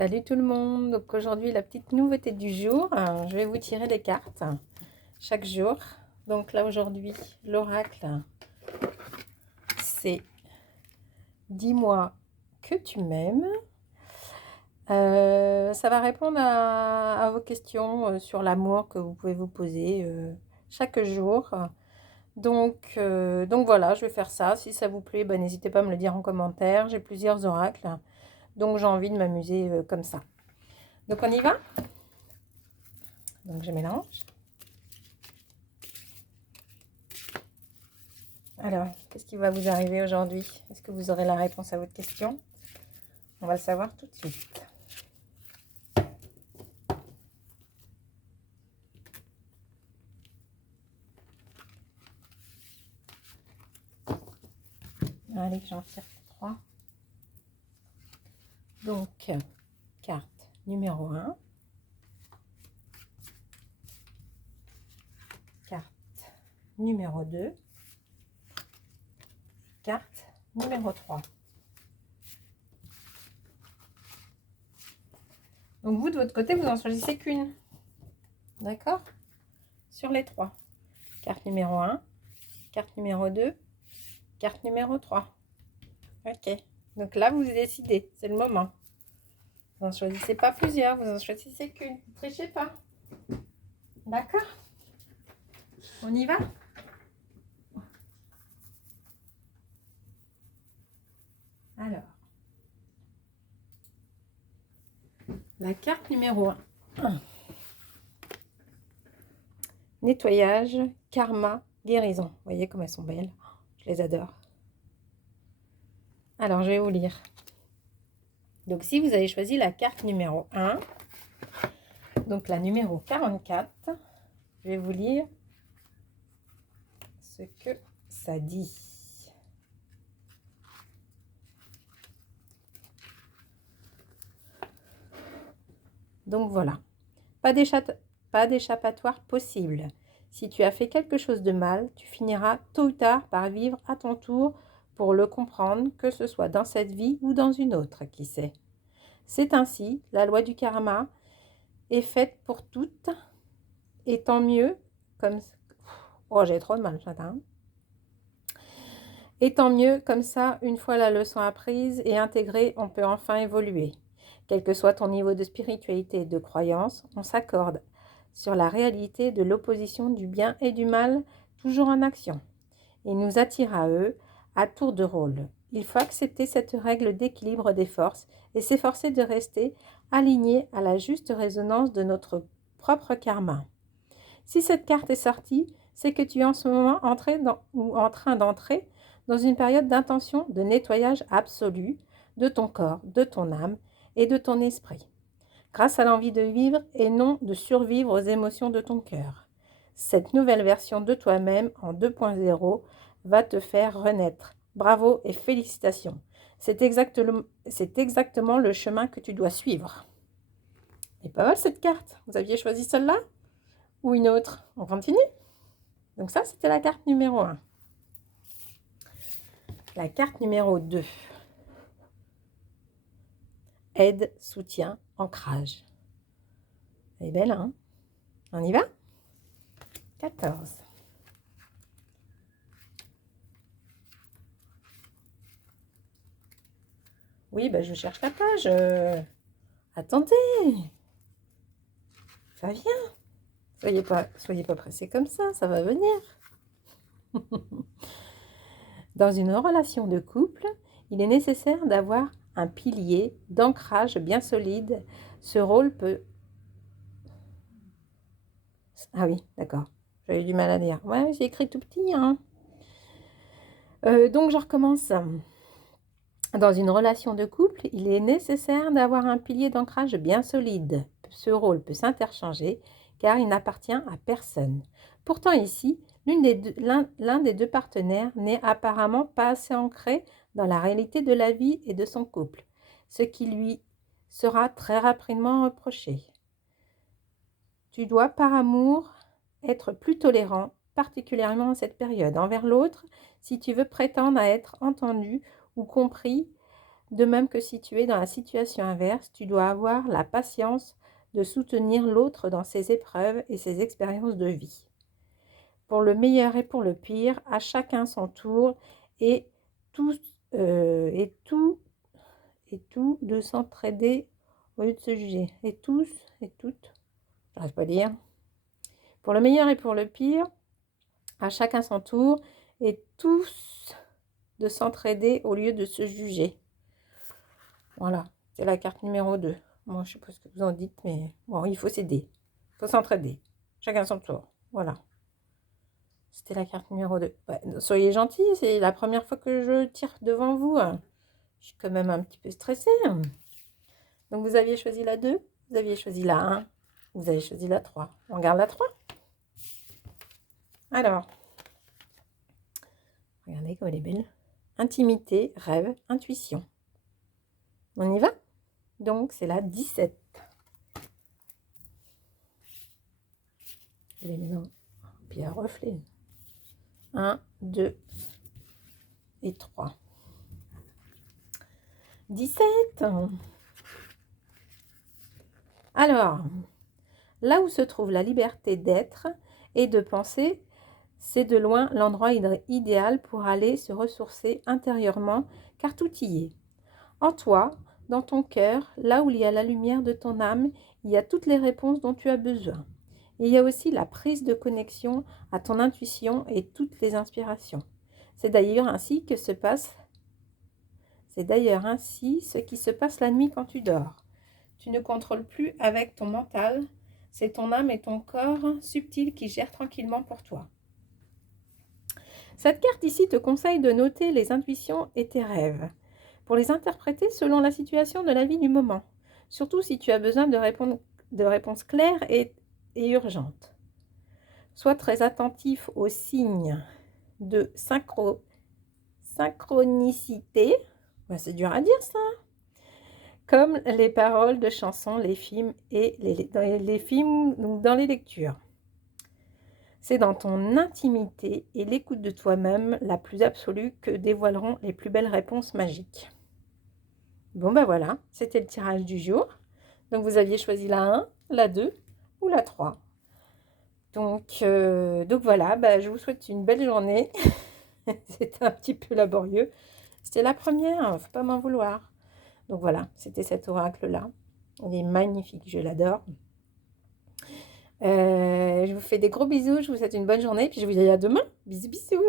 Salut tout le monde, donc aujourd'hui la petite nouveauté du jour, je vais vous tirer des cartes chaque jour. Donc là aujourd'hui l'oracle c'est dis-moi que tu m'aimes. Ça va répondre à vos questions sur l'amour que vous pouvez vous poser chaque jour. Donc voilà, je vais faire ça. Si ça vous plaît, n'hésitez pas à me le dire en commentaire. J'ai plusieurs oracles, donc j'ai envie de m'amuser comme ça. Donc on y va? Donc je mélange. Alors, qu'est-ce qui va vous arriver aujourd'hui? Est-ce que vous aurez la réponse à votre question? On va le savoir tout de suite. Allez, j'en tire 3. Donc, carte numéro 1. Carte numéro 2. Carte numéro 3. Donc, vous, de votre côté, vous en choisissez qu'une. D'accord? Sur les 3. Carte numéro 1, carte numéro 2, carte numéro 3. Ok. Donc là, vous décidez. C'est le moment. Vous n'en choisissez pas plusieurs. Vous en choisissez qu'une. Ne trichez pas. D'accord? On y va? Alors, la carte numéro 1. Nettoyage, karma, guérison. Vous voyez comme elles sont belles. Je les adore. Alors, je vais vous lire. Donc, si vous avez choisi la carte numéro 1, donc la numéro 44, je vais vous lire ce que ça dit. Donc, voilà. Pas d'échappatoire possible. Si tu as fait quelque chose de mal, tu finiras tôt ou tard par vivre à ton tour pour le comprendre, que ce soit dans cette vie ou dans une autre, qui sait. C'est ainsi, la loi du karma est faite pour toutes, et tant mieux, comme... Oh, j'ai trop de mal ce matin. Et tant mieux, comme ça, une fois la leçon apprise et intégrée, on peut enfin évoluer. Quel que soit ton niveau de spiritualité et de croyance, on s'accorde sur la réalité de l'opposition du bien et du mal, toujours en action. Il nous attire à eux, à tour de rôle. Il faut accepter cette règle d'équilibre des forces et s'efforcer de rester aligné à la juste résonance de notre propre karma. Si cette carte est sortie, c'est que tu es en ce moment en train d'entrer dans une période d'intention de nettoyage absolu de ton corps, de ton âme et de ton esprit, grâce à l'envie de vivre et non de survivre aux émotions de ton cœur. Cette nouvelle version de toi-même en 2.0 va te faire renaître. Bravo et félicitations. C'est exactement le chemin que tu dois suivre. Et pas mal cette carte. Vous aviez choisi celle-là ou une autre? On continue? Donc ça, c'était la carte numéro 1. La carte numéro 2. Aide, soutien, ancrage. Elle est belle, hein? On y va? 14. Oui, je cherche la page. Attendez. Ça vient. Soyez pas pressés comme ça va venir. Dans une relation de couple, il est nécessaire d'avoir un pilier d'ancrage bien solide. Ce rôle peut... Ah oui, d'accord. J'avais du mal à lire. Ouais, j'ai écrit tout petit, hein. Donc, je recommence. Dans une relation de couple, il est nécessaire d'avoir un pilier d'ancrage bien solide. Ce rôle peut s'interchanger car il n'appartient à personne. Pourtant ici, l'un des deux partenaires n'est apparemment pas assez ancré dans la réalité de la vie et de son couple, ce qui lui sera très rapidement reproché. Tu dois, par amour, être plus tolérant, particulièrement en cette période, envers l'autre, si tu veux prétendre à être entendu ou compris De même que si tu es dans la situation inverse, tu dois avoir la patience de soutenir l'autre dans ses épreuves et ses expériences de vie. Pour le meilleur et pour le pire, à chacun son tour, et tout, et tout, et tout de s'entraider au lieu de se juger. Et tous, et toutes, j'arrive pas à dire. Pour le meilleur et pour le pire, à chacun son tour, et tous de s'entraider au lieu de se juger. Voilà, c'est la carte numéro 2. Moi, je sais pas ce que vous en dites, mais bon, il faut s'aider. Il faut s'entraider. Chacun son tour. Voilà. C'était la carte numéro 2. Ouais, soyez gentils, c'est la première fois que je tire devant vous. Je suis quand même un petit peu stressée. Donc, vous aviez choisi la 2, vous aviez choisi la 1, vous avez choisi la 3. On regarde la 3. Alors, regardez comme elle est belle. Intimité, rêve, intuition. On y va? Donc, c'est la 17. Je les mets dans puis à reflet. 1, 2 et 3. 17. Alors, là où se trouve la liberté d'être et de penser, c'est de loin l'endroit idéal pour aller se ressourcer intérieurement, car tout y est. En toi, dans ton cœur, là où il y a la lumière de ton âme, il y a toutes les réponses dont tu as besoin. Il y a aussi la prise de connexion à ton intuition et toutes les inspirations. C'est d'ailleurs ainsi ce qui se passe la nuit quand tu dors. Tu ne contrôles plus avec ton mental, c'est ton âme et ton corps subtil qui gèrent tranquillement pour toi. Cette carte ici te conseille de noter les intuitions et tes rêves, pour les interpréter selon la situation de la vie du moment, surtout si tu as besoin de réponses claires et urgentes. Sois très attentif aux signes de synchronicité, c'est dur à dire ça, comme les paroles de chansons, les films et les films ou dans les lectures. C'est dans ton intimité et l'écoute de toi-même la plus absolue que dévoileront les plus belles réponses magiques. Bon ben voilà, c'était le tirage du jour. Donc vous aviez choisi la 1, la 2 ou la 3. Donc voilà, je vous souhaite une belle journée. C'était un petit peu laborieux. C'était la première, il ne faut pas m'en vouloir. Donc voilà, c'était cet oracle-là. Il est magnifique, je l'adore. Je vous fais des gros bisous, je vous souhaite une bonne journée, puis je vous dis à demain. Bisous, bisous.